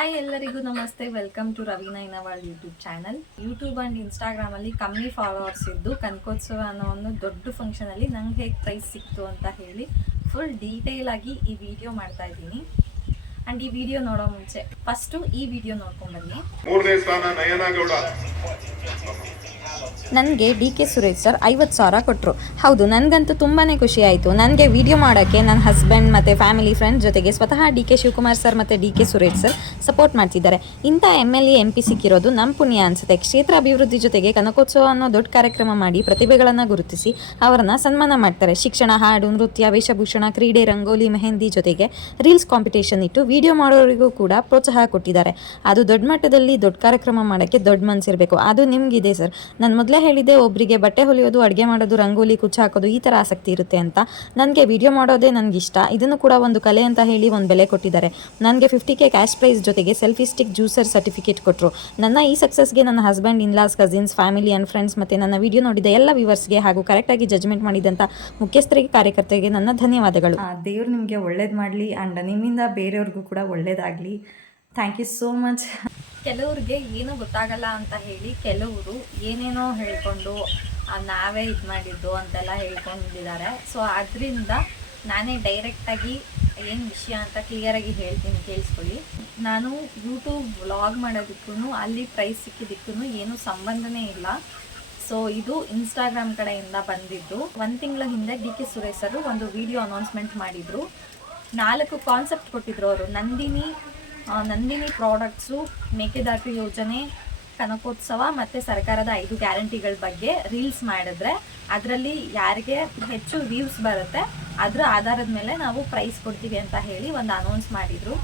Hi ಎಲ್ಲರಿಗೂ ನಮಸ್ತೆ. Welcome to Raveena Inaval YouTube channel. YouTube and ಇನ್ಸ್ಟಾಗ್ರಾಮಲ್ಲಿ ಕಮ್ಮಿ ಫಾಲೋವರ್ಸ್ ಇದ್ದು ಕನಕೋತ್ಸವ ಅನ್ನೋ ಒಂದು ದೊಡ್ಡ ಫಂಕ್ಷನಲ್ಲಿ ನಂಗೆ ಹೇಗೆ ಪ್ರೈಸ್ ಸಿಕ್ತು ಅಂತ ಹೇಳಿ ಫುಲ್ ಡೀಟೇಲ್ ಆಗಿ ಈ ವಿಡಿಯೋ ಮಾಡ್ತಾ ಇದ್ದೀನಿ. ಆ್ಯಂಡ್ ಈ ವಿಡಿಯೋ ನೋಡೋ ಮುಂಚೆ ಫಸ್ಟು ಈ ವಿಡಿಯೋ ನೋಡ್ಕೊಂಡ್ಬನ್ನಿ. 3ನೇ ಸ್ಥಾನ ನಯನಗೌಡ. ನನಗೆ ಡಿ.ಕೆ. ಸುರೇಶ್ ಸರ್ 50,000 ಕೊಟ್ಟರು. ಹೌದು, ನನಗಂತೂ ತುಂಬಾ ಖುಷಿ ಆಯಿತು. ನನಗೆ ವಿಡಿಯೋ ಮಾಡೋಕ್ಕೆ ನನ್ನ ಹಸ್ಬೆಂಡ್ ಮತ್ತು ಫ್ಯಾಮಿಲಿ ಫ್ರೆಂಡ್ಸ್ ಜೊತೆಗೆ ಸ್ವತಃ ಡಿ.ಕೆ. ಶಿವಕುಮಾರ್ ಸರ್ ಮತ್ತು ಡಿ.ಕೆ. ಸುರೇಶ್ ಸರ್ ಸಪೋರ್ಟ್ ಮಾಡ್ತಿದ್ದಾರೆ. ಇಂಥ MLA MP ಸಿಕ್ಕಿರೋದು ನಮ್ಮ ಪುಣ್ಯ ಅನಿಸುತ್ತೆ. ಕ್ಷೇತ್ರ ಅಭಿವೃದ್ಧಿ ಜೊತೆಗೆ ಕನಕೋತ್ಸವ ಅನ್ನೋ ದೊಡ್ಡ ಕಾರ್ಯಕ್ರಮ ಮಾಡಿ ಪ್ರತಿಭೆಗಳನ್ನು ಗುರುತಿಸಿ ಅವರನ್ನು ಸನ್ಮಾನ ಮಾಡ್ತಾರೆ. ಶಿಕ್ಷಣ, ಹಾಡು, ನೃತ್ಯ, ವೇಷಭೂಷಣ, ಕ್ರೀಡೆ, ರಂಗೋಲಿ, ಮೆಹಂದಿ ಜೊತೆಗೆ ರೀಲ್ಸ್ ಕಾಂಪಿಟೇಷನ್ ಇಟ್ಟು ವಿಡಿಯೋ ಮಾಡೋರಿಗೂ ಕೂಡ ಪ್ರೋತ್ಸಾಹ ಕೊಟ್ಟಿದ್ದಾರೆ. ಅದು ದೊಡ್ಡ ಮಟ್ಟದಲ್ಲಿ ದೊಡ್ಡ ಕಾರ್ಯಕ್ರಮ ಮಾಡೋಕ್ಕೆ ದೊಡ್ಡ ಮನಸ್ಸಿರಬೇಕು. ಅದು ನಿಮಗಿದೆ ಸರ್. ನಾನು ಮೊದಲೇ ಹೇಳಿದ್ದೆ, ಒಬ್ಬರಿಗೆ ಬಟ್ಟೆ ಹೊಲಿಯೋದು, ಅಡುಗೆ ಮಾಡೋದು, ರಂಗೋಲಿ, ಕುಚ್ಚು ಹಾಕೋದು ಈ ಥರ ಆಸಕ್ತಿ ಇರುತ್ತೆ ಅಂತ. ನನಗೆ ವಿಡಿಯೋ ಮಾಡೋದೇ ನನಗಿಷ್ಟ. ಇದನ್ನು ಕೂಡ ಒಂದು ಕಲೆ ಅಂತ ಹೇಳಿ ಒಂದು ಬೆಲೆ ಕೊಟ್ಟಿದ್ದಾರೆ. ನನಗೆ 50K ಕ್ಯಾಶ್ ಪ್ರೈಸ್ ಜೊತೆಗೆ ಸೆಲ್ಫಿ ಸ್ಟಿಕ್ ಜ್ಯೂಸರ್ ಸರ್ಟಿಫಿಕೇಟ್ ಕೊಟ್ಟರು. ನನ್ನ ಈ ಸಕ್ಸಸ್ಗೆ ನನ್ನ husband, in laws, cousins, family and friends ಮತ್ತು ನನ್ನ ವಿಡಿಯೋ ನೋಡಿದ ಎಲ್ಲ ವ್ಯೂವರ್ಸ್ಗೆ ಹಾಗೂ ಕರೆಕ್ಟಾಗಿ ಜಜ್ಮೆಂಟ್ ಮಾಡಿದಂಥ ಮುಖ್ಯಸ್ಥರಿಗೆ, ಕಾರ್ಯಕರ್ತರಿಗೆ ನನ್ನ ಧನ್ಯವಾದಗಳು. ದೇವ್ರು ನಿಮಗೆ ಒಳ್ಳೇದು ಮಾಡಲಿ ಆ್ಯಂಡ್ ನಿಮ್ಮಿಂದ ಬೇರೆಯವ್ರಿಗೂ ಕೂಡ ಒಳ್ಳೇದಾಗಲಿ. Thank you so much. ಕೆಲವ್ರಿಗೆ ಏನೂ ಗೊತ್ತಾಗಲ್ಲ ಅಂತ ಹೇಳಿ ಕೆಲವರು ಏನೇನೋ ಹೇಳ್ಕೊಂಡು ನಾವೇ ಇದು ಮಾಡಿದ್ದು ಅಂತೆಲ್ಲ ಹೇಳ್ಕೊಂಡಿದ್ದಾರೆ. ಸೊ ಅದರಿಂದ ನಾನೇ ಡೈರೆಕ್ಟಾಗಿ ಏನು ವಿಷಯ ಅಂತ ಕ್ಲಿಯರಾಗಿ ಹೇಳ್ತೀನಿ, ಕೇಳಿಸ್ಕೊಳ್ಳಿ. ನಾನು ಯೂಟ್ಯೂಬ್ ವ್ಲಾಗ್ ಮಾಡೋದಕ್ಕೂ ಅಲ್ಲಿ ಪ್ರೈಸ್ ಸಿಕ್ಕಿದ್ದಕ್ಕೂ ಏನೂ ಸಂಬಂಧನೇ ಇಲ್ಲ. ಸೊ ಇದು ಇನ್ಸ್ಟಾಗ್ರಾಮ್ ಕಡೆಯಿಂದ ಬಂದಿದ್ದು. 1 ತಿಂಗಳ ಹಿಂದೆ ಡಿ.ಕೆ. ಸುರೇಶ್ ಸರ್ ಒಂದು ವಿಡಿಯೋ ಅನೌನ್ಸ್ಮೆಂಟ್ ಮಾಡಿದರು. 4 ಕಾನ್ಸೆಪ್ಟ್ ಕೊಟ್ಟಿದ್ರು ಅವರು. ನಂದಿನಿ ಪ್ರಾಡಕ್ಟ್ಸು, ಮೇಕೆದಾಟು ಯೋಜನೆ, ಕನಕೋತ್ಸವ ಮತ್ತು ಸರ್ಕಾರದ 5 ಗ್ಯಾರಂಟಿಗಳ ಬಗ್ಗೆ ರೀಲ್ಸ್ ಮಾಡಿದ್ರೆ ಅದರಲ್ಲಿ ಯಾರಿಗೆ ಹೆಚ್ಚು ವ್ಯೂಸ್ ಬರುತ್ತೆ ಅದರ ಆಧಾರದ ಮೇಲೆ ನಾವು ಪ್ರೈಸ್ ಕೊಡ್ತೀವಿ ಅಂತ ಹೇಳಿ ಒಂದು ಅನೌನ್ಸ್ ಮಾಡಿದರು.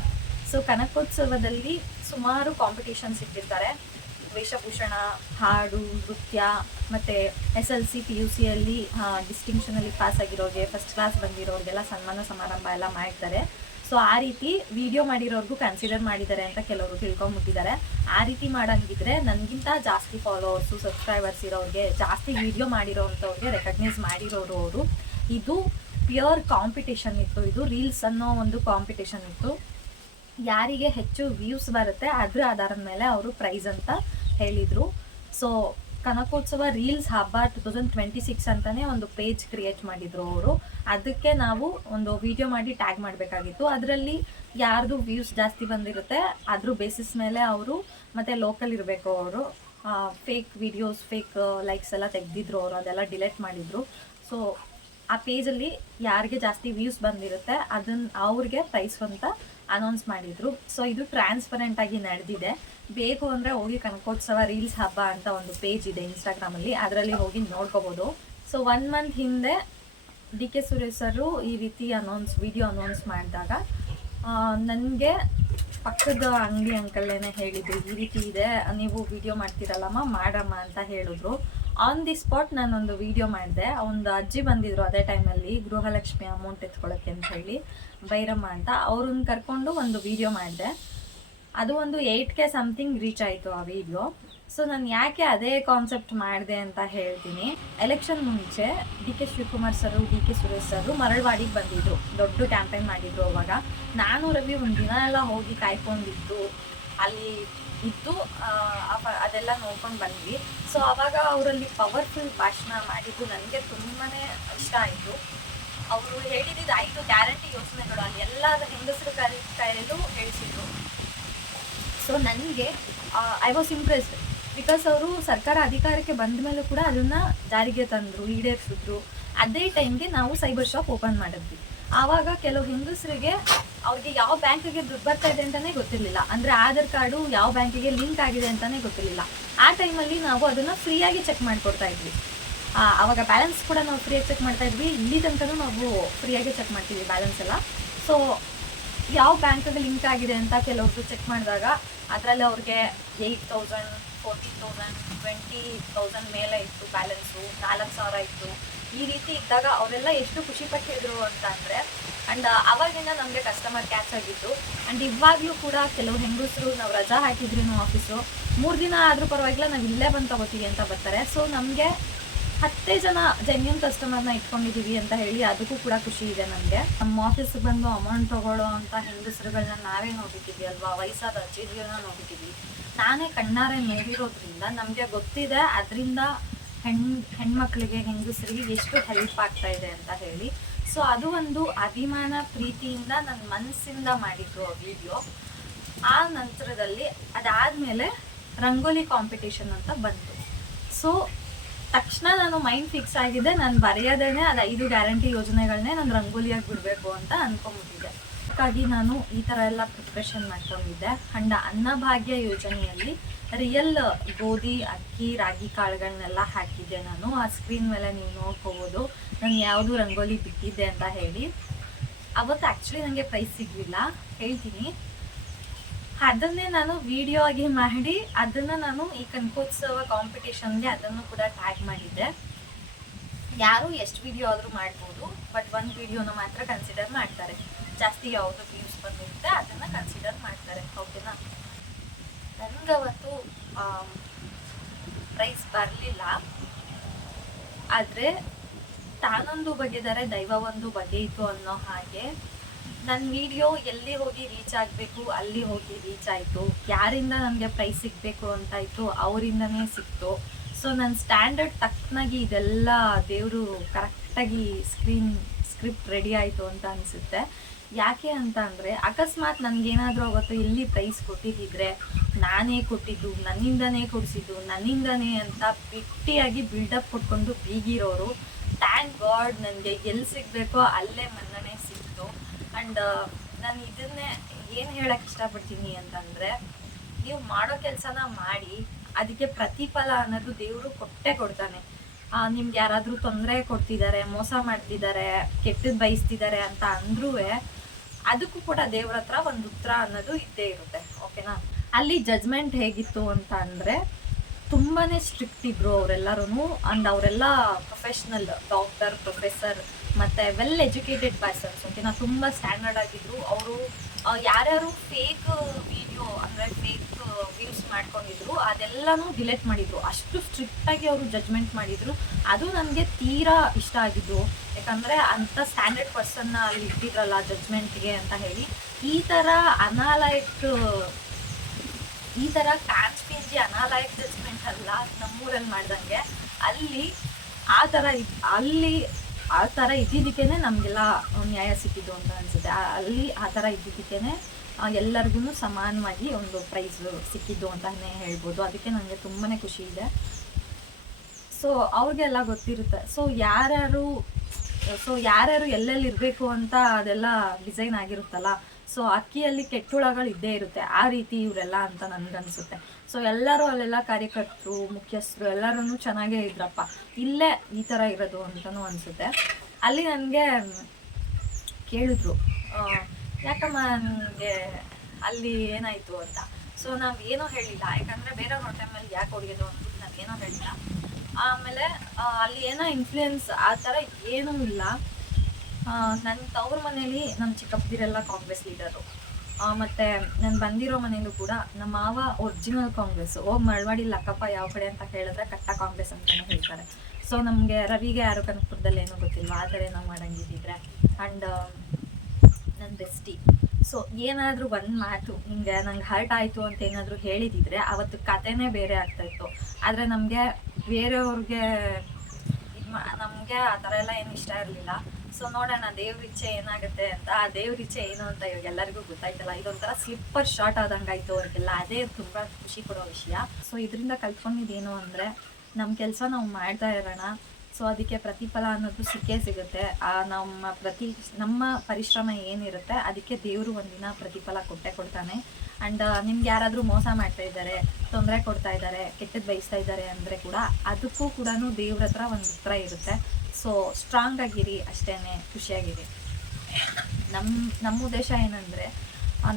ಸೊ ಕನಕೋತ್ಸವದಲ್ಲಿ ಸುಮಾರು ಕಾಂಪಿಟೇಷನ್ಸ್ ಇಟ್ಟಿರ್ತಾರೆ. ವೇಷಭೂಷಣ, ಹಾಡು, ನೃತ್ಯ ಮತ್ತು SLC PUCಯಲ್ಲಿ ಡಿಸ್ಟಿಂಕ್ಷನಲ್ಲಿ ಪಾಸ್ ಆಗಿರೋರಿಗೆ, ಫಸ್ಟ್ ಕ್ಲಾಸ್ ಬಂದಿರೋರಿಗೆಲ್ಲ ಸನ್ಮಾನ ಸಮಾರಂಭ ಎಲ್ಲ ಮಾಡ್ತಾರೆ. ಸೊ ಆ ರೀತಿ ವಿಡಿಯೋ ಮಾಡಿರೋರ್ಗೂ ಕನ್ಸಿಡರ್ ಮಾಡಿದ್ದಾರೆ ಅಂತ ಕೆಲವರು ತಿಳ್ಕೊಂಬಿಟ್ಟಿದ್ದಾರೆ. ಆ ರೀತಿ ಮಾಡೋಂಗಿದ್ರೆ ನನಗಿಂತ ಜಾಸ್ತಿ ಫಾಲೋವರ್ಸು, ಸಬ್ಸ್ಕ್ರೈಬರ್ಸ್ ಇರೋರಿಗೆ, ಜಾಸ್ತಿ ವಿಡಿಯೋ ಮಾಡಿರೋವಂಥವ್ರಿಗೆ ರೆಕಗ್ನೈಸ್ ಮಾಡಿರೋರು ಅವರು. ಇದು ಪ್ಯೂರ್ ಕಾಂಪಿಟೇಷನ್ ಇತ್ತು. ಇದು ರೀಲ್ಸ್ ಅನ್ನೋ ಒಂದು ಕಾಂಪಿಟೇಷನ್ ಇತ್ತು. ಯಾರಿಗೆ ಹೆಚ್ಚು ವ್ಯೂಸ್ ಬರುತ್ತೆ ಅದರ ಆಧಾರದ ಮೇಲೆ ಅವರು ಪ್ರೈಸ್ ಅಂತ ಹೇಳಿದರು. ಸೊ ಕನಕೋತ್ಸವ ರೀಲ್ಸ್ ಹಬ್ಬ 2026 ಅಂತಲೇ ಒಂದು ಪೇಜ್ ಕ್ರಿಯೇಟ್ ಮಾಡಿದರು ಅವರು. ಅದಕ್ಕೆ ನಾವು ಒಂದು ವಿಡಿಯೋ ಮಾಡಿ ಟ್ಯಾಗ್ ಮಾಡಬೇಕಾಗಿತ್ತು. ಅದರಲ್ಲಿ ಯಾರ್ದು ವ್ಯೂಸ್ ಜಾಸ್ತಿ ಬಂದಿರುತ್ತೆ ಅದ್ರ ಬೇಸಿಸ್ ಮೇಲೆ ಅವರು, ಮತ್ತು ಲೋಕಲ್ ಇರಬೇಕು ಅವರು, ಫೇಕ್ ವಿಡಿಯೋಸ್, ಫೇಕ್ ಲೈಕ್ಸ್ ಎಲ್ಲ ತೆಗೆದಿದ್ರು ಅವರು, ಅದೆಲ್ಲ ಡಿಲೀಟ್ ಮಾಡಿದರು. ಸೊ ಆ ಪೇಜಲ್ಲಿ ಯಾರಿಗೆ ಜಾಸ್ತಿ ವ್ಯೂಸ್ ಬಂದಿರುತ್ತೆ ಅದನ್ನು ಅವ್ರಿಗೆ ಪ್ರೈಸ್ ಅಂತ ಅನೌನ್ಸ್ ಮಾಡಿದರು. ಸೊ ಇದು ಟ್ರಾನ್ಸ್ಪರೆಂಟಾಗಿ ನಡೆದಿದೆ. ಬೇಕು ಅಂದರೆ ಹೋಗಿ ಕನಕೋತ್ಸವ ರೀಲ್ಸ್ ಹಬ್ಬ ಅಂತ ಒಂದು ಪೇಜ್ ಇದೆ ಇನ್ಸ್ಟಾಗ್ರಾಮಲ್ಲಿ, ಅದರಲ್ಲಿ ಹೋಗಿ ನೋಡ್ಕೋಬೋದು. ಸೊ 1 ಮಂತ್ ಹಿಂದೆ ಡಿ.ಕೆ. ಸುರೇಶ್ ಸರು ಈ ರೀತಿ ವಿಡಿಯೋ ಅನೌನ್ಸ್ ಮಾಡಿದಾಗ ನನಗೆ ಪಕ್ಕದ ಅಂಗಡಿ ಅಂಕಲ್ಲೇನೆ ಹೇಳಿದ್ರು, ಈ ರೀತಿ ಇದೆ, ನೀವು ವಿಡಿಯೋ ಮಾಡ್ತೀರಲ್ಲಮ್ಮ, ಮಾಡಮ್ಮ ಅಂತ ಹೇಳಿದ್ರು. ಆನ್ ದಿ ಸ್ಪಾಟ್ ನಾನೊಂದು ವಿಡಿಯೋ ಮಾಡಿದೆ. ಒಂದು ಅಜ್ಜಿ ಬಂದಿದ್ರು ಅದೇ ಟೈಮಲ್ಲಿ ಗೃಹಲಕ್ಷ್ಮಿ ಅಮೌಂಟ್ ಎತ್ಕೊಳ್ಳೋಕ್ಕೆ ಅಂತ ಹೇಳಿ, ಬೈರಮ್ಮ ಅಂತ. ಅವ್ರನ್ನ ಕರ್ಕೊಂಡು ಒಂದು ವಿಡಿಯೋ ಮಾಡಿದೆ. ಅದು ಒಂದು 8K ಸಮಥಿಂಗ್ ರೀಚ್ ಆಯಿತು ಆ ವಿಡಿಯೋ. ಸೊ ನಾನು ಯಾಕೆ ಅದೇ ಕಾನ್ಸೆಪ್ಟ್ ಮಾಡಿದೆ ಅಂತ ಹೇಳ್ತೀನಿ. ಎಲೆಕ್ಷನ್ ಮುಂಚೆ ಡಿ.ಕೆ. ಶಿವಕುಮಾರ್ ಸರು, ಡಿ.ಕೆ. ಸುರೇಶ್ ಸರು ಮರಳವಾಡಿಗೆ ಬಂದಿದ್ರು, ದೊಡ್ಡ ಕ್ಯಾಂಪೇನ್ ಮಾಡಿದ್ರು. ಅವಾಗ ನಾನು ರವಿ ಒಂದು ದಿನ ಎಲ್ಲ ಹೋಗಿ ಕಾಯ್ಕೊಂಡಿದ್ದು ಅಲ್ಲಿ ಇದ್ದು ಅದೆಲ್ಲ ನೋಡ್ಕೊಂಡು ಬಂದ್ವಿ. ಸೊ ಆವಾಗ ಅವರಲ್ಲಿ ಪವರ್ಫುಲ್ ಭಾಷಣ ಮಾಡಿದ್ದು ನನಗೆ ತುಂಬಾ ಇಷ್ಟ ಆಯಿತು. ಅವರು ಹೇಳಿದ್ದು 5 ಗ್ಯಾರಂಟಿ ಯೋಜನೆಗಳು ಅಲ್ಲಿ ಎಲ್ಲ ಹೆಂಗಸರು ಕೈಯಲ್ಲೂ ಹೇಳಿಸಿದ್ರು. ಸೊ ನನಗೆ ಐ ವಾಸ್ ಇಂಪ್ರೆಸ್ಡ್. ಬಿಕಾಸ್ ಅವರು ಸರ್ಕಾರ ಅಧಿಕಾರಕ್ಕೆ ಬಂದ ಮೇಲೂ ಕೂಡ ಅದನ್ನು ಜಾರಿಗೆ ತಂದರು, ಈಡೇರಿಸಿದ್ರು. ಅದೇ ಟೈಮ್ಗೆ ನಾವು ಸೈಬರ್ ಶಾಪ್ ಓಪನ್ ಮಾಡಿದ್ವಿ. ಆವಾಗ ಕೆಲವು ಹೆಂಗಸರಿಗೆ ಅವ್ರಿಗೆ ಯಾವ ಬ್ಯಾಂಕಿಗೆ ದುಡ್ಡು ಬರ್ತಾ ಇದೆ ಅಂತಲೇ ಗೊತ್ತಿರಲಿಲ್ಲ. ಅಂದರೆ ಆಧಾರ್ ಕಾರ್ಡು ಯಾವ ಬ್ಯಾಂಕಿಗೆ ಲಿಂಕ್ ಆಗಿದೆ ಅಂತಲೇ ಗೊತ್ತಿರಲಿಲ್ಲ. ಆ ಟೈಮಲ್ಲಿ ನಾವು ಅದನ್ನು ಫ್ರೀಯಾಗಿ ಚೆಕ್ ಮಾಡಿಕೊಡ್ತಾ ಇದ್ವಿ. ಆವಾಗ ಬ್ಯಾಲೆನ್ಸ್ ಕೂಡ ನಾವು ಫ್ರೀಯಾಗಿ ಚೆಕ್ ಮಾಡ್ತಾ ಇದ್ವಿ. ಇಲ್ಲಿ ತನಕ ನಾವು ಫ್ರೀಯಾಗಿ ಚೆಕ್ ಮಾಡ್ತೀವಿ ಬ್ಯಾಲೆನ್ಸ್ ಎಲ್ಲ. ಸೊ ಯಾವ ಬ್ಯಾಂಕಿಗೆ ಲಿಂಕ್ ಆಗಿದೆ ಅಂತ ಕೆಲವ್ರದ್ದು ಚೆಕ್ ಮಾಡಿದಾಗ ಅದರಲ್ಲಿ ಅವ್ರಿಗೆ 8,000, 14,000, 20,000 ಮೇಲೆ ಇತ್ತು ಬ್ಯಾಲೆನ್ಸು, 4,000 ಇತ್ತು. ಈ ರೀತಿ ಇದ್ದಾಗ ಅವರೆಲ್ಲ ಎಷ್ಟು ಖುಷಿಪಟ್ಟಿದ್ರು ಅಂತ ಅಂದರೆ, ಆ್ಯಂಡ್ ಅವಾಗಿಂದ ನಮಗೆ ಕಸ್ಟಮರ್ ಕ್ಯಾಚ್ ಆಗಿತ್ತು. ಆ್ಯಂಡ್ ಇವಾಗಲೂ ಕೂಡ ಕೆಲವು ಹೆಂಗಸರು ನಾವು ರಜಾ ಹಾಕಿದ್ರೂ ಆಫೀಸು 3 ದಿನ ಆದರೂ ಪರವಾಗಿಲ್ಲ, ನಾವು ಇಲ್ಲೇ ಬಂದು ತಗೋತೀವಿ ಅಂತ ಬರ್ತಾರೆ. ಸೊ ನಮಗೆ 10 ಜನ ಜೆನ್ಯೂನ್ ಕಸ್ಟಮರ್ನ ಇಟ್ಕೊಂಡಿದ್ದೀವಿ ಅಂತ ಹೇಳಿ ಅದಕ್ಕೂ ಕೂಡ ಖುಷಿ ಇದೆ ನನಗೆ. ನಮ್ಮ ಆಫೀಸ್ಗೆ ಬಂದು ಅಮೌಂಟ್ ತೊಗೊಳ್ಳೋ ಅಂತ ಹೆಂಗಸರುಗಳನ್ನ ನಾವೇ ನೋಡಿದ್ದೀವಿ ಅಲ್ವಾ, ವಯಸ್ಸಾದ ಅಜ್ಜಿಗಳನ್ನ ನೋಡಿದ್ದೀವಿ. ನಾನೇ ಕಣ್ಣಾರೆ ನೋಡಿರೋದ್ರಿಂದ ನಮಗೆ ಗೊತ್ತಿದೆ ಅದರಿಂದ ಹೆಣ್ಮಕ್ಳಿಗೆ ಹೆಂಗಸರಿಗೆ ಎಷ್ಟು ಹೆಲ್ಪ್ ಆಗ್ತಾ ಇದೆ ಅಂತ ಹೇಳಿ. ಸೊ ಅದು ಒಂದು ಅಭಿಮಾನ ಪ್ರೀತಿಯಿಂದ ನನ್ನ ಮನಸ್ಸಿಂದ ಮಾಡಿದ್ದು ಆ ವಿಡಿಯೋ. ಆ ನಂತರದಲ್ಲಿ ಅದಾದಮೇಲೆ ರಂಗೋಲಿ ಕಾಂಪಿಟೇಷನ್ ಅಂತ ಬಂತು. ಸೊ ತಕ್ಷಣ ನಾನು ಮೈಂಡ್ ಫಿಕ್ಸ್ ಆಗಿದೆ, ನಾನು ಬರೆಯೋದೇನೆ ಅದು 5 ಗ್ಯಾರಂಟಿ ಯೋಜನೆಗಳನ್ನೇ ನಾನು ರಂಗೋಲಿಯಾಗಿ ಬಿಡಬೇಕು ಅಂತ ಅಂದ್ಕೊಂಡ್ಬಿಟ್ಟಿದ್ದೆ. ಹಾಗಾಗಿ ನಾನು ಈ ಥರ ಎಲ್ಲ ಪ್ರಿಪ್ರೇಷನ್ ಮಾಡ್ಕೊಂಡಿದ್ದೆ. ಅಂಡ್ ಅನ್ನಭಾಗ್ಯ ಯೋಜನೆಯಲ್ಲಿ ರಿಯಲ್ ಗೋಧಿ, ಅಕ್ಕಿ, ರಾಗಿ ಕಾಳುಗಳನ್ನೆಲ್ಲ ಹಾಕಿದ್ದೆ ನಾನು. ಆ ಸ್ಕ್ರೀನ್ ಮೇಲೆ ನೀವು ನೋಡ್ಕೋಬೋದು ನಾನು ಯಾವುದು ರಂಗೋಲಿ ಬಿಟ್ಟಿದ್ದೆ ಅಂತ ಹೇಳಿ. ಅವತ್ತು ಆ್ಯಕ್ಚುಲಿ ನನಗೆ ಪ್ರೈಸ್ ಸಿಗಲಿಲ್ಲ, ಹೇಳ್ತೀನಿ. ಅದನ್ನೇ ನಾನು ವಿಡಿಯೋ ಆಗಿ ಮಾಡಿ ಅದನ್ನು ನಾನು ಈ ಕನಕೋತ್ಸವ ಕಾಂಪಿಟೇಷನ್ಗೆ ಅದನ್ನು ಕೂಡ ಟ್ಯಾಗ್ ಮಾಡಿದ್ದೆ. ಯಾರು ಎಷ್ಟು ವಿಡಿಯೋ ಆದರೂ ಮಾಡ್ಬೋದು, ಬಟ್ ಒಂದು ವಿಡಿಯೋನ ಮಾತ್ರ ಕನ್ಸಿಡರ್ ಮಾಡ್ತಾರೆ. ಜಾಸ್ತಿ ಯಾವುದು ವ್ಯೂಸ್ ಬಂದಿರುತ್ತೆ ಅದನ್ನು ಕನ್ಸಿಡರ್ ಮಾಡ್ತಾರೆ, ಓಕೆನಾ. ನನಗವತ್ತು ಪ್ರೈಸ್ ಬರಲಿಲ್ಲ, ಆದರೆ ತಾನೊಂದು ಬಗೆದರೆ ದೈವ ಒಂದು ಬಗೆಯಿತು ಅನ್ನೋ ಹಾಗೆ ನನ್ನ ವಿಡಿಯೋ ಎಲ್ಲಿ ಹೋಗಿ ರೀಚ್ ಆಗಬೇಕು ಅಲ್ಲಿ ಹೋಗಿ ರೀಚ್ ಆಯಿತು. ಯಾರಿಂದ ನನಗೆ ಪ್ರೈಸ್ ಸಿಗಬೇಕು ಅಂತಾಯಿತು ಅವರಿಂದನೇ ಸಿಕ್ತು. ಸೊ ನನ್ನ ಸ್ಟ್ಯಾಂಡರ್ಡ್ ತಕ್ಕನಾಗಿ ಇದೆಲ್ಲ ದೇವರು ಕರೆಕ್ಟಾಗಿ ಸ್ಕ್ರಿಪ್ಟ್ ರೆಡಿ ಆಯಿತು ಅಂತ ಅನಿಸುತ್ತೆ. ಯಾಕೆ ಅಂತ ಅಂದರೆ ಅಕಸ್ಮಾತ್ ನನಗೇನಾದರೂ ಅವತ್ತು ಇಲ್ಲಿ ಪ್ರೈಸ್ ಕೊಟ್ಟಿದ್ದಿದ್ರೆ ನಾನೇ ಕೊಟ್ಟಿದ್ದು, ನನ್ನಿಂದನೇ ಕೊಡಿಸಿದ್ದು, ನನ್ನಿಂದನೇ ಅಂತ ಗಟ್ಟಿಯಾಗಿ ಬಿಲ್ಡಪ್ ಕೊಟ್ಕೊಂಡು ಬೀಗಿರೋರು. ಥ್ಯಾಂಕ್ ಗಾಡ್ ನನಗೆ ಎಲ್ಲಿ ಸಿಗಬೇಕೋ ಅಲ್ಲೇ ಮನ್ನಣೆ ಸಿಕ್ತು. ಆ್ಯಂಡ್ ನಾನು ಇದನ್ನೇ ಏನು ಹೇಳೋಕ್ಕೆ ಇಷ್ಟಪಡ್ತೀನಿ ಅಂತಂದರೆ, ನೀವು ಮಾಡೋ ಕೆಲಸನ ಮಾಡಿ ಅದಕ್ಕೆ ಪ್ರತಿಫಲ ಅನ್ನೋದು ದೇವರು ಕೊಟ್ಟೇ ಕೊಡ್ತಾನೆ. ನಿಮ್ಗೆ ಯಾರಾದರೂ ತೊಂದರೆ ಕೊಡ್ತಿದ್ದಾರೆ, ಮೋಸ ಮಾಡ್ತಿದ್ದಾರೆ, ಕೆಟ್ಟದ್ದು ಬಯಸ್ತಿದ್ದಾರೆ ಅಂತ ಅಂದ್ರೂ ಅದಕ್ಕೂ ಕೂಡ ದೇವ್ರ ಹತ್ರ ಒಂದು ಉತ್ತರ ಅನ್ನೋದು ಇದ್ದೇ ಇರುತ್ತೆ, ಓಕೆನಾ. ಅಲ್ಲಿ ಜಜ್ಮೆಂಟ್ ಹೇಗಿತ್ತು ಅಂತ ಅಂದರೆ ತುಂಬಾ ಸ್ಟ್ರಿಕ್ಟ್ ಇದ್ರು ಅವರೆಲ್ಲರೂ. ಅಂಡ್ ಅವರೆಲ್ಲ ಪ್ರೊಫೆಷ್ನಲ್, ಡಾಕ್ಟರ್, ಪ್ರೊಫೆಸರ್ ಮತ್ತು ವೆಲ್ ಎಜುಕೇಟೆಡ್ ಪರ್ಸನ್ಸ್, ಓಕೆನಾ. ತುಂಬ ಸ್ಟ್ಯಾಂಡರ್ಡ್ ಆಗಿದ್ರು ಅವರು. ಯಾರ್ಯಾರು ಫೇಕ್ ವಿಡಿಯೋ ಅಂದರೆ ಫೇಕ್ ವ್ಯೂಸ್ ಮಾಡ್ಕೊಂಡಿದ್ರು ಅದೆಲ್ಲನೂ ಡಿಲೀಟ್ ಮಾಡಿದರು. ಅಷ್ಟು ಸ್ಟ್ರಿಕ್ಟಾಗಿ ಅವರು ಜಜ್ಮೆಂಟ್ ಮಾಡಿದರು. ಅದು ನನಗೆ ತೀರಾ ಇಷ್ಟ ಆಗಿದ್ದು. ಯಾಕಂದರೆ ಅಂಥ ಸ್ಟ್ಯಾಂಡರ್ಡ್ ಪರ್ಸನ್ನ ಅಲ್ಲಿ ಇಟ್ಟಿದ್ರಲ್ಲ ಜಜ್ಮೆಂಟ್ಗೆ ಅಂತ ಹೇಳಿ. ಈ ಥರ ಟ್ರಾನ್ಸ್ಪೇರೆನ್ಸಿ ಅನಾಲಯಕ್ ಜಜ್ಮೆಂಟ್ ಅಲ್ಲ ನಮ್ಮೂರಲ್ಲಿ ಮಾಡ್ದಂಗೆ. ಆ ಥರ ಇದ್ದಿದ್ದಕ್ಕೇ ನಮಗೆಲ್ಲ ನ್ಯಾಯ ಸಿಕ್ಕಿದ್ದು ಅಂತ ಅನಿಸುತ್ತೆ. ಅಲ್ಲಿ ಆ ಥರ ಇದ್ದಿದ್ದಕ್ಕೇ ಎಲ್ಲರಿಗೂ ಸಮಾನವಾಗಿ ಒಂದು ಪ್ರೈಸ್ ಸಿಕ್ಕಿದ್ದು ಅಂತಲೇ ಹೇಳ್ಬೋದು. ಅದಕ್ಕೆ ನನಗೆ ತುಂಬಾ ಖುಷಿ ಇದೆ. ಸೊ ಅವ್ರಿಗೆಲ್ಲ ಗೊತ್ತಿರುತ್ತೆ. ಸೊ ಯಾರ್ಯಾರು ಎಲ್ಲೆಲ್ಲಿ ಇರಬೇಕು ಅಂತ ಅದೆಲ್ಲ ಡಿಸೈನ್ ಆಗಿರುತ್ತಲ್ಲ. ಸೊ ಅಕ್ಕಿಯಲ್ಲಿ ಕೆಟ್ಟುಳಗಳು ಇದ್ದೇ ಇರುತ್ತೆ, ಆ ರೀತಿ ಇವರೆಲ್ಲ ಅಂತ ನನಗನ್ಸುತ್ತೆ. ಸೊ ಎಲ್ಲರೂ ಅಲ್ಲೆಲ್ಲ ಕಾರ್ಯಕರ್ತರು, ಮುಖ್ಯಸ್ಥರು ಎಲ್ಲರೂ ಚೆನ್ನಾಗೇ ಇದ್ರಪ್ಪ. ಇಲ್ಲೇ ಈ ಥರ ಇರೋದು ಅಂತಲೂ ಅನಿಸುತ್ತೆ. ಅಲ್ಲಿ ನನಗೆ ಕೇಳಿದ್ರು, ಯಾಕಮ್ಮ ನನಗೆ ಅಲ್ಲಿ ಏನಾಯಿತು ಅಂತ. ಸೊ ನಾವು ಏನೋ ಹೇಳಿಲ್ಲ, ಯಾಕಂದರೆ ಬೇರೆಯವ್ರ ಟೈಮಲ್ಲಿ ಯಾಕೆ ಹೊಡೆಯೋದು ಅಂದ್ಬಿಟ್ಟು ನಾನು ಏನೋ ಹೇಳಿಲ್ಲ. ಆಮೇಲೆ ಅಲ್ಲಿ ಏನೋ ಇನ್ಫ್ಲೂಯೆನ್ಸ್ ಆ ಥರ ಏನೂ ಇಲ್ಲ. ನನ್ನ ತವ್ರ ಮನೇಲಿ ನಮ್ಮ ಚಿಕ್ಕಪ್ಪದಿರೆಲ್ಲ ಕಾಂಗ್ರೆಸ್ ಲೀಡರು. ಮತ್ತು ನಾನು ಬಂದಿರೋ ಮನೇಲೂ ಕೂಡ ನಮ್ಮ ಮಾವ ಒರಿಜಿನಲ್ ಕಾಂಗ್ರೆಸ್. ಹೋಗಿ ಮಳವಾಡಿಲ್ಲ ಅಕ್ಕಪ್ಪ ಯಾವ ಕಡೆ ಅಂತ ಕೇಳಿದ್ರೆ ಕಟ್ಟ ಕಾಂಗ್ರೆಸ್ ಅಂತಲೇ ಹೇಳ್ತಾರೆ. ಸೊ ನಮಗೆ ರವಿಗೆ ಯಾರು ಕನಕಪುರದಲ್ಲಿ ಏನೂ ಗೊತ್ತಿಲ್ಲ, ಆ ಥರ ಏನೋ ಮಾಡಂಗಿದ್ದಿದ್ರೆ. ಆ್ಯಂಡ್ ನನ್ನ ಬೆಸ್ಟಿ. ಸೊ ಏನಾದರೂ ಒಂದು ಮಾತು ಹಿಂಗೆ ನಂಗೆ ಹರ್ಟ್ ಆಯಿತು ಅಂತ ಏನಾದರೂ ಹೇಳಿದಿದ್ರೆ ಅವತ್ತು ಕಥೆನೇ ಬೇರೆ ಆಗ್ತಾಯಿತ್ತು. ಆದರೆ ನಮಗೆ ಬೇರೆಯವ್ರಿಗೆ ನಮಗೆ ಆ ಥರ ಎಲ್ಲ ಏನು ಇಷ್ಟ ಇರಲಿಲ್ಲ. ಸೊ ನೋಡೋಣ ದೇವ್ರ ಇಚ್ಛೆ ಏನಾಗುತ್ತೆ ಅಂತ. ಆ ದೇವ್ರ ಇಚ್ಛೆ ಏನು ಅಂತ ಇವಾಗ ಎಲ್ಲರಿಗೂ ಗೊತ್ತಾಯ್ತಲ್ಲ. ಇದೊಂಥರ ಸ್ಲಿಪ್ಪರ್ ಶಾರ್ಟ್ ಆದಂಗಾಯಿತು ಅವ್ರಿಗೆಲ್ಲ. ಅದೇ ತುಂಬ ಖುಷಿ ಕೊಡೋ ವಿಷಯ. ಸೊ ಇದರಿಂದ ಕಲ್ತ್ಕೊಂಡಿದ್ದೇನು ಅಂದರೆ ನಮ್ಮ ಕೆಲಸ ನಾವು ಮಾಡ್ತಾ ಇರೋಣ. ಸೊ ಅದಕ್ಕೆ ಪ್ರತಿಫಲ ಅನ್ನೋದು ಸಿಕ್ಕೇ ಸಿಗುತ್ತೆ. ನಮ್ಮ ಪರಿಶ್ರಮ ಏನಿರುತ್ತೆ ಅದಕ್ಕೆ ದೇವರು ಒಂದಿನ ಪ್ರತಿಫಲ ಕೊಟ್ಟೇ ಕೊಡ್ತಾನೆ. ಆ್ಯಂಡ್ ನಿಮ್ಗೆ ಯಾರಾದರೂ ಮೋಸ ಮಾಡ್ತಾ ಇದ್ದಾರೆ, ತೊಂದರೆ ಕೊಡ್ತಾ ಇದ್ದಾರೆ, ಕೆಟ್ಟದ್ದು ಬಯಸ್ತಾ ಇದ್ದಾರೆ ಅಂದರೆ ಕೂಡ ಅದಕ್ಕೂ ಕೂಡ ದೇವ್ರ ಹತ್ರ ಒಂದು ಉತ್ತರ ಇರುತ್ತೆ. ಸೊ ಸ್ಟ್ರಾಂಗ್ ಆಗಿರಿ, ಅಷ್ಟೇ, ಖುಷಿಯಾಗಿರಿ. ನಮ್ಮ ಉದ್ದೇಶ ಏನಂದರೆ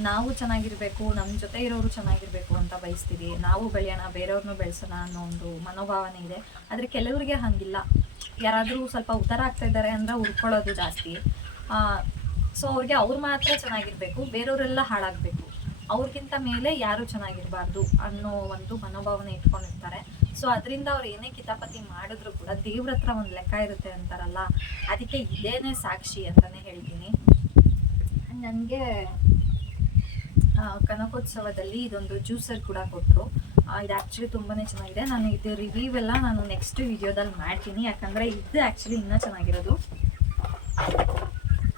ನಾವು ಚೆನ್ನಾಗಿರಬೇಕು, ನಮ್ಮ ಜೊತೆ ಇರೋರು ಚೆನ್ನಾಗಿರಬೇಕು ಅಂತ ಬಯಸ್ತೀವಿ. ನಾವು ಬೆಳೆಯೋಣ, ಬೇರೆಯವ್ರನ್ನೂ ಬೆಳೆಸೋಣ ಅನ್ನೋ ಒಂದು ಮನೋಭಾವನೆ ಇದೆ. ಆದರೆ ಕೆಲವರಿಗೆ ಹಾಗಿಲ್ಲ. ಯಾರಾದರೂ ಸ್ವಲ್ಪ ಉತ್ತರ ಆಗ್ತಾ ಇದ್ದಾರೆ ಅಂದರೆ ಹುರ್ಕೊಳ್ಳೋದು ಜಾಸ್ತಿ. ಸೊ ಅವ್ರಿಗೆ ಅವ್ರು ಮಾತ್ರ ಚೆನ್ನಾಗಿರಬೇಕು, ಬೇರೆಯವರೆಲ್ಲ ಹಾಳಾಗಬೇಕು, ಅವ್ರಿಗಿಂತ ಮೇಲೆ ಯಾರೂ ಚೆನ್ನಾಗಿರಬಾರ್ದು ಅನ್ನೋ ಒಂದು ಮನೋಭಾವನೆ ಇಟ್ಕೊಂಡಿರ್ತಾರೆ. ಸೊ ಅದರಿಂದ ಅವ್ರು ಏನೇ ಕಿತಾಪತಿ ಮಾಡಿದ್ರು ಕೂಡ ದೇವ್ರ ಹತ್ರ ಒಂದು ಲೆಕ್ಕ ಇರುತ್ತೆ ಅಂತಾರಲ್ಲ, ಅದಕ್ಕೆ ಇದೇನೇ ಸಾಕ್ಷಿ ಅಂತಲೇ ಹೇಳ್ತೀನಿ. ನನಗೆ ಕನಕೋತ್ಸವದಲ್ಲಿ ಇದೊಂದು ಜ್ಯೂಸರ್ ಕೂಡ ಕೊಟ್ಟರು. ಇದು ಆ್ಯಕ್ಚುಲಿ ತುಂಬಾ ಚೆನ್ನಾಗಿದೆ. ನಾನು ಇದು ರಿವ್ಯೂ ಎಲ್ಲ ನಾನು ನೆಕ್ಸ್ಟ್ ವಿಡಿಯೋದಲ್ಲಿ ಮಾಡ್ತೀನಿ, ಯಾಕಂದರೆ ಇದು ಆ್ಯಕ್ಚುಲಿ ಇನ್ನೂ ಚೆನ್ನಾಗಿರೋದು.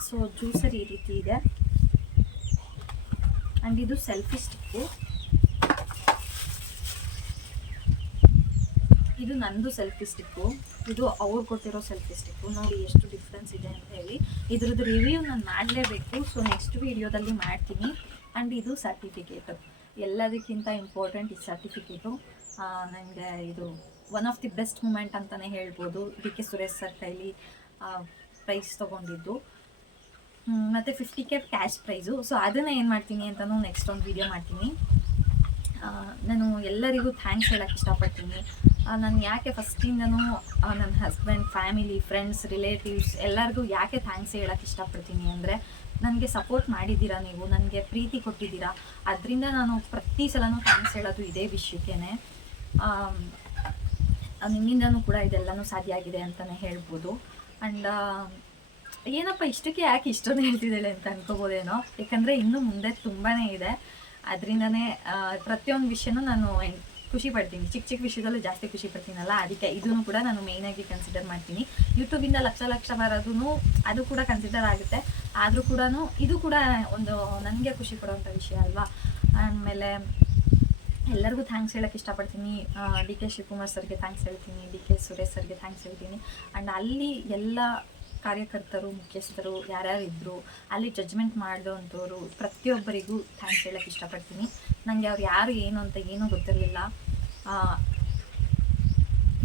ಸೊ ಜ್ಯೂಸರ್ ಈ ರೀತಿ ಇದೆ. ಆ್ಯಂಡ್ ಇದು ಸೆಲ್ಫಿ ಸ್ಟಿಕ್ಕು. ಇದು ನಂದು ಸೆಲ್ಫಿ ಸ್ಟಿಕ್ಕು, ಇದು ಅವ್ರು ಕೊಟ್ಟಿರೋ ಸೆಲ್ಫಿ ಸ್ಟಿಕ್ಕು. ನೋಡಿ ಎಷ್ಟು ಡಿಫ್ರೆನ್ಸ್ ಇದೆ ಅಂತ ಹೇಳಿ. ಇದ್ರದ್ದು ರಿವ್ಯೂ ನಾನು ಮಾಡಲೇಬೇಕು, ಸೊ ನೆಕ್ಸ್ಟ್ ವಿಡಿಯೋದಲ್ಲಿ ಮಾಡ್ತೀನಿ. ಆ್ಯಂಡ್ ಇದು ಸರ್ಟಿಫಿಕೇಟು, ಎಲ್ಲದಕ್ಕಿಂತ ಇಂಪಾರ್ಟೆಂಟ್ ಈ ಸರ್ಟಿಫಿಕೇಟು. ನನಗೆ ಇದು one of the best moment ಅಂತಲೇ ಹೇಳ್ಬೋದು. ಡಿ ಕೆ ಸುರೇಶ್ ಸರ್ ಕೈಲಿ ಪ್ರೈಸ್ ತೊಗೊಂಡಿದ್ದು, ಮತ್ತು 50K ಕ್ಯಾಶ್ ಪ್ರೈಸು. ಸೊ ಅದನ್ನು ಏನು ಮಾಡ್ತೀನಿ ಅಂತಲೂ ನೆಕ್ಸ್ಟ್ ಒಂದು ವಿಡಿಯೋ ಮಾಡ್ತೀನಿ. ನಾನು ಎಲ್ಲರಿಗೂ ಥ್ಯಾಂಕ್ಸ್ ಹೇಳೋಕ್ಕೆ ಇಷ್ಟಪಡ್ತೀನಿ. ನಾನು ಯಾಕೆ ಫಸ್ಟಿಂದನೂ ನನ್ನ ಹಸ್ಬೆಂಡ್, ಫ್ಯಾಮಿಲಿ, ಫ್ರೆಂಡ್ಸ್, ರಿಲೇಟಿವ್ಸ್ ಎಲ್ಲರಿಗೂ ಯಾಕೆ ಥ್ಯಾಂಕ್ಸ್ ಹೇಳೋಕ್ಕೆ ಇಷ್ಟಪಡ್ತೀನಿ ಅಂದರೆ, ನನಗೆ ಸಪೋರ್ಟ್ ಮಾಡಿದ್ದೀರಾ ನೀವು, ನನಗೆ ಪ್ರೀತಿ ಕೊಟ್ಟಿದ್ದೀರಾ. ಅದರಿಂದ ನಾನು ಪ್ರತಿ ಸಲನೂ ಥ್ಯಾಂಕ್ಸ್ ಹೇಳೋದು ಇದೇ ವಿಷಯಕ್ಕೇ. ನಿಮ್ಮಿಂದನೂ ಕೂಡ ಇದೆಲ್ಲನೂ ಸಾಧ್ಯ ಆಗಿದೆ ಅಂತಲೇ ಹೇಳ್ಬೋದು. ಆ್ಯಂಡ್ ಏನಪ್ಪ ಇಷ್ಟಕ್ಕೆ ಯಾಕೆ ಇಷ್ಟೊಂದು ಹೇಳ್ತಿದ್ದಾಳೆ ಅಂತ ಅನ್ಕೋಬೋದೇನೋ, ಯಾಕಂದರೆ ಇನ್ನೂ ಮುಂದೆ ತುಂಬಾ ಇದೆ. ಅದರಿಂದನೇ ಪ್ರತಿಯೊಂದು ವಿಷಯನೂ ನಾನು ಖುಷಿ ಪಡ್ತೀನಿ. ಚಿಕ್ಕ ಚಿಕ್ಕ ವಿಷಯದಲ್ಲೂ ಜಾಸ್ತಿ ಖುಷಿ ಪಡ್ತೀನಲ್ಲ, ಅದಕ್ಕೆ ಇದನ್ನು ಕೂಡ ನಾನು ಮೇಯ್ನಾಗಿ ಕನ್ಸಿಡರ್ ಮಾಡ್ತೀನಿ. ಯೂಟ್ಯೂಬಿಂದ ಲಕ್ಷ ಬರೋದೂ ಅದು ಕೂಡ ಕನ್ಸಿಡರ್ ಆಗುತ್ತೆ. ಆದರೂ ಕೂಡ ಇದು ಕೂಡ ಒಂದು ನನಗೆ ಖುಷಿ ಕೊಡುವಂಥ ವಿಷಯ ಅಲ್ವಾ. ಆಮೇಲೆ ಎಲ್ಲರಿಗೂ ಥ್ಯಾಂಕ್ಸ್ ಹೇಳೋಕ್ಕೆ ಇಷ್ಟಪಡ್ತೀನಿ. ಡಿ ಕೆ ಶಿವಕುಮಾರ್ ಸರ್ಗೆ ಥ್ಯಾಂಕ್ಸ್ ಹೇಳ್ತೀನಿ, ಡಿ ಕೆ ಸುರೇಶ್ ಸರ್ಗೆ ಥ್ಯಾಂಕ್ಸ್ ಹೇಳ್ತೀನಿ. ಆ್ಯಂಡ್ ಅಲ್ಲಿ ಎಲ್ಲ ಕಾರ್ಯಕರ್ತರು, ಮುಖ್ಯಸ್ಥರು ಯಾರ್ಯಾರಿದ್ದರು, ಅಲ್ಲಿ ಜಡ್ಜ್ಮೆಂಟ್ ಮಾಡಿದಂಥವ್ರು ಪ್ರತಿಯೊಬ್ಬರಿಗೂ ಥ್ಯಾಂಕ್ಸ್ ಹೇಳೋಕ್ಕೆ ಇಷ್ಟಪಡ್ತೀನಿ. ನನಗೆ ಅವ್ರು ಯಾರು ಏನು ಅಂತ ಏನೂ ಗೊತ್ತಿರಲಿಲ್ಲ.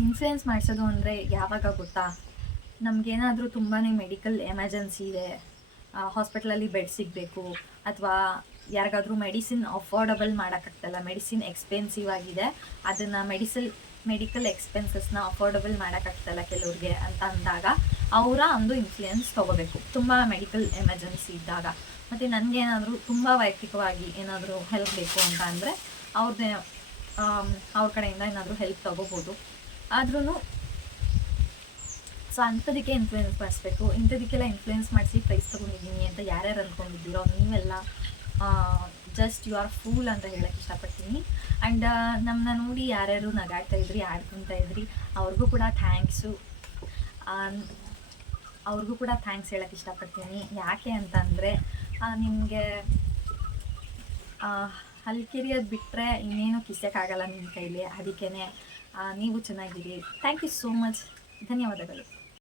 ಇನ್ಫ್ಲುಯೆನ್ಸ್ ಮಾಡಿಸೋದು ಅಂದರೆ ಯಾವಾಗ ಗೊತ್ತಾ, ನಮಗೇನಾದರೂ ತುಂಬಾ ಮೆಡಿಕಲ್ ಎಮರ್ಜೆನ್ಸಿ ಇದೆ, ಹಾಸ್ಪಿಟ್ಲಲ್ಲಿ ಬೆಡ್ ಸಿಗಬೇಕು, ಅಥವಾ ಯಾರಿಗಾದ್ರೂ ಮೆಡಿಸಿನ್ ಅಫೋರ್ಡಬಲ್ ಮಾಡೋಕ್ಕಾಗ್ತಲ್ಲ, ಮೆಡಿಸಿನ್ ಎಕ್ಸ್ಪೆನ್ಸಿವ್ ಆಗಿದೆ, ಅದನ್ನು ಮೆಡಿಕಲ್ ಎಕ್ಸ್ಪೆನ್ಸಸ್ನ ಅಫೋರ್ಡಬಲ್ ಮಾಡೋಕ್ಕಾಗ್ತಲ್ಲ ಕೆಲವ್ರಿಗೆ ಅಂತ ಅಂದಾಗ ಅವರ ಒಂದು ಇನ್ಫ್ಲುಯೆನ್ಸ್ ತೊಗೋಬೇಕು, ತುಂಬ ಮೆಡಿಕಲ್ ಎಮರ್ಜೆನ್ಸಿ ಇದ್ದಾಗ. ಮತ್ತು ನನಗೇನಾದರೂ ತುಂಬ ವೈಯಕ್ತಿಕವಾಗಿ ಏನಾದರೂ ಹೆಲ್ಪ್ ಬೇಕು ಅಂತ ಅಂದರೆ ಅವ್ರ ಕಡೆಯಿಂದ ಏನಾದರೂ ಹೆಲ್ಪ್ ತೊಗೋಬೋದು. ಆದ್ರೂ ಸೊ ಅಂಥದಕ್ಕೆ ಇನ್ಫ್ಲುಯೆನ್ಸ್ ಮಾಡಿಸ್ಬೇಕು. ಇಂಥದಕ್ಕೆಲ್ಲ ಇನ್ಫ್ಲುಯೆನ್ಸ್ ಮಾಡಿಸಿ ಪ್ರೈಸ್ ತೊಗೊಂಡಿದ್ದೀನಿ ಅಂತ ಯಾರ್ಯಾರು ಅಂದ್ಕೊಂಡಿದ್ದೀರೋ ನೀವೆಲ್ಲ ಜಸ್ಟ್ ಯು ಆರ್ ಫೂಲ್ ಅಂತ ಹೇಳೋಕ್ಕೆ ಇಷ್ಟಪಡ್ತೀನಿ. ಆ್ಯಂಡ್ ನಮ್ಮನ್ನ ನೋಡಿ ಯಾರ್ಯಾರು ನಗಾಡ್ತಾ ಇದ್ರಿ, ಆಡ್ಕೊತಾ ಇದ್ರಿ, ಅವ್ರಿಗೂ ಕೂಡ ಥ್ಯಾಂಕ್ಸ್ ಹೇಳೋಕ್ಕೆ ಇಷ್ಟಪಡ್ತೀನಿ. ಯಾಕೆ ಅಂತಂದರೆ ನಿಮಗೆ ಹಲ್ಕಿರಿಯೋದು ಬಿಟ್ಟರೆ ಇನ್ನೇನು ಕಿಸೋಕ್ಕಾಗಲ್ಲ ನಿಮ್ಮ ಕೈಲಿ. ಅದಕ್ಕೇ ನೀವು ಚೆನ್ನಾಗಿರಿ. Thank you so much. ಧನ್ಯವಾದಗಳು.